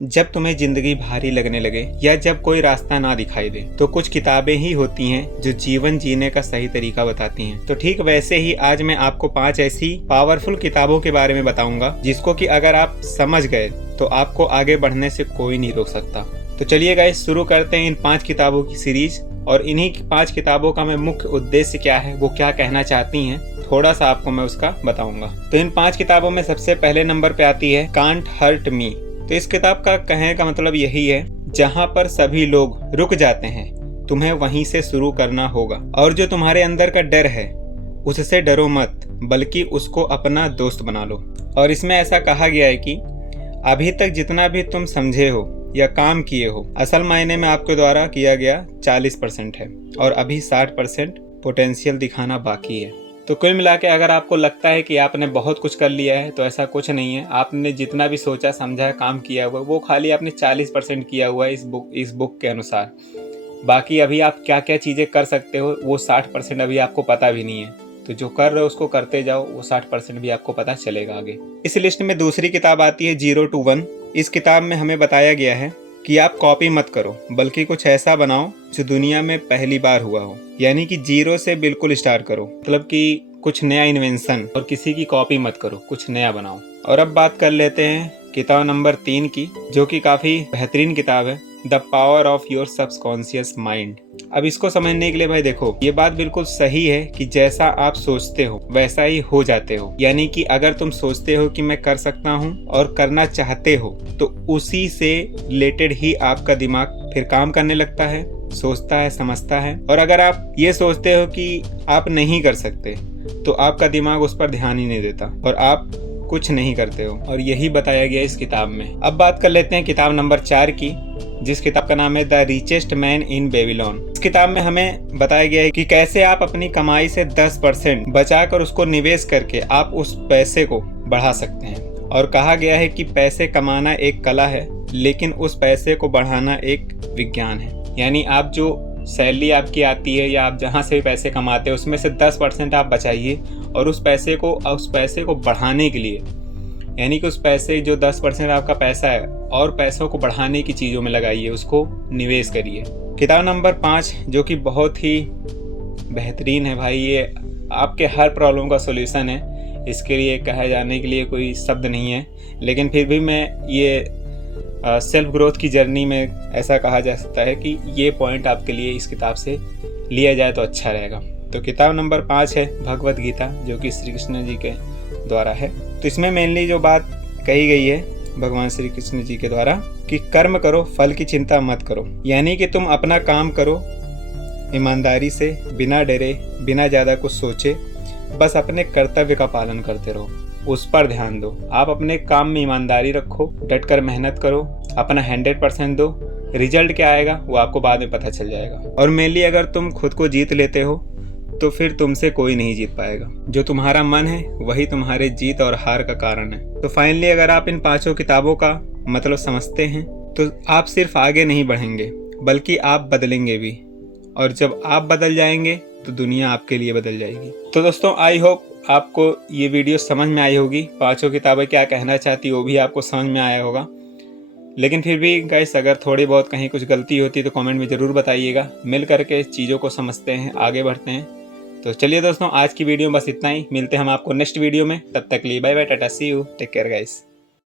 जब तुम्हें जिंदगी भारी लगने लगे या जब कोई रास्ता ना दिखाई दे तो कुछ किताबें ही होती हैं जो जीवन जीने का सही तरीका बताती हैं। तो ठीक वैसे ही आज मैं आपको 5 ऐसी पावरफुल किताबों के बारे में बताऊंगा जिसको कि अगर आप समझ गए तो आपको आगे बढ़ने से कोई नहीं रोक सकता। तो चलिए गाइस शुरू करते हैं इन 5 किताबों की सीरीज। और इन्हीं 5 किताबों का मैं मुख्य उद्देश्य क्या है, वो क्या कहना चाहती हैं, थोड़ा सा आपको मैं उसका बताऊंगा। तो इन 5 किताबों में सबसे पहले नंबर पे आती है कांट हर्ट मी। तो इस किताब का कहने का मतलब यही है, जहाँ पर सभी लोग रुक जाते हैं तुम्हें वहीं से शुरू करना होगा। और जो तुम्हारे अंदर का डर है उससे डरो मत, बल्कि उसको अपना दोस्त बना लो। और इसमें ऐसा कहा गया है कि अभी तक जितना भी तुम समझे हो या काम किए हो, असल मायने में आपके द्वारा किया गया 40% है और अभी 60% पोटेंशियल दिखाना बाकी है। तो कुल मिला के अगर आपको लगता है कि आपने बहुत कुछ कर लिया है तो ऐसा कुछ नहीं है। आपने जितना भी सोचा समझा काम किया हुआ वो खाली आपने 40% किया हुआ है इस बुक के अनुसार। बाकी अभी आप क्या क्या चीज़ें कर सकते हो वो 60% अभी आपको पता भी नहीं है। तो जो कर रहे हो उसको करते जाओ, वो 60% भी आपको पता चलेगा आगे। इस लिस्ट में दूसरी किताब आती है 0 to 1। इस किताब में हमें बताया गया है कि आप कॉपी मत करो, बल्कि कुछ ऐसा बनाओ जो दुनिया में पहली बार हुआ हो। यानी कि 0 से बिल्कुल स्टार्ट करो, मतलब कि कुछ नया इन्वेंशन, और किसी की कॉपी मत करो, कुछ नया बनाओ। और अब बात कर लेते हैं किताब नंबर 3 की, जो कि काफ़ी बेहतरीन किताब है, the power of your subconscious mind. अब इसको समझने के लिए भाई देखो, ये बात बिल्कुल सही है कि जैसा आप सोचते हो वैसा ही हो जाते हो। यानी कि अगर तुम सोचते हो कि मैं कर सकता हूँ और करना चाहते हो तो उसी से रिलेटेड ही आपका दिमाग फिर काम करने लगता है, सोचता है, समझता है। और अगर आप ये सोचते हो कि आप नहीं कर सकते तो आपका दिमाग उस पर ध्यान ही नहीं देता और आप कुछ नहीं करते हो। और यही बताया गया इस किताब में। अब बात कर लेते हैं किताब नंबर 4 की, जिस किताब का नाम है the richest man in Babylon. इस किताब में हमें बताया गया है कि कैसे आप अपनी कमाई से 10% बचाकर उसको निवेश करके आप उस पैसे को बढ़ा सकते हैं। और कहा गया है कि पैसे कमाना एक कला है, लेकिन उस पैसे को बढ़ाना एक विज्ञान है। यानी आप जो सैलरी आपकी आती है या आप जहाँ से भी पैसे कमाते हैं उसमें से 10% आप बचाइए और उस पैसे को बढ़ाने के लिए, यानी कि उस पैसे जो 10% आपका पैसा है और पैसों को बढ़ाने की चीज़ों में लगाइए, उसको निवेश करिए। किताब नंबर 5 जो कि बहुत ही बेहतरीन है भाई, ये आपके हर प्रॉब्लम का सॉल्यूशन है। इसके लिए कहे जाने के लिए कोई शब्द नहीं है, लेकिन फिर भी मैं ये सेल्फ ग्रोथ की जर्नी में ऐसा कहा जा सकता है कि ये पॉइंट आपके लिए इस किताब से लिया जाए तो अच्छा रहेगा। तो किताब नंबर 5 है भगवत गीता, जो कि श्री कृष्ण जी के द्वारा है। तो इसमें मेनली जो बात कही गई है भगवान श्री कृष्ण जी के द्वारा कि कर्म करो, फल की चिंता मत करो। यानी कि तुम अपना काम करो ईमानदारी से, बिना डरे, बिना ज़्यादा कुछ सोचे, बस अपने कर्तव्य का पालन करते रहो, उस पर ध्यान दो। आप अपने काम में ईमानदारी रखो, डट कर मेहनत करो, अपना 100% दो। रिजल्ट क्या आएगा वो आपको बाद में पता चल जाएगा। और मेनली अगर तुम खुद को जीत लेते हो तो फिर तुमसे कोई नहीं जीत पाएगा। जो तुम्हारा मन है वही तुम्हारे जीत और हार का कारण है। तो फाइनली अगर आप इन 5 किताबों का मतलब समझते हैं तो आप सिर्फ आगे नहीं बढ़ेंगे बल्कि आप बदलेंगे भी। और जब आप बदल जाएंगे तो दुनिया आपके लिए बदल जाएगी। तो दोस्तों आई होप आपको ये वीडियो समझ में आई होगी। 5 किताबें क्या कहना चाहती वो भी आपको समझ में आया होगा। लेकिन फिर भी गाइस अगर थोड़ी बहुत कहीं कुछ गलती होती तो कमेंट में ज़रूर बताइएगा। मिल करके चीज़ों को समझते हैं, आगे बढ़ते हैं। तो चलिए दोस्तों आज की वीडियो में बस इतना ही। मिलते हैं हम आपको नेक्स्ट वीडियो में। तब तक लिए बाय बाय, टाटा, see you, take care guys.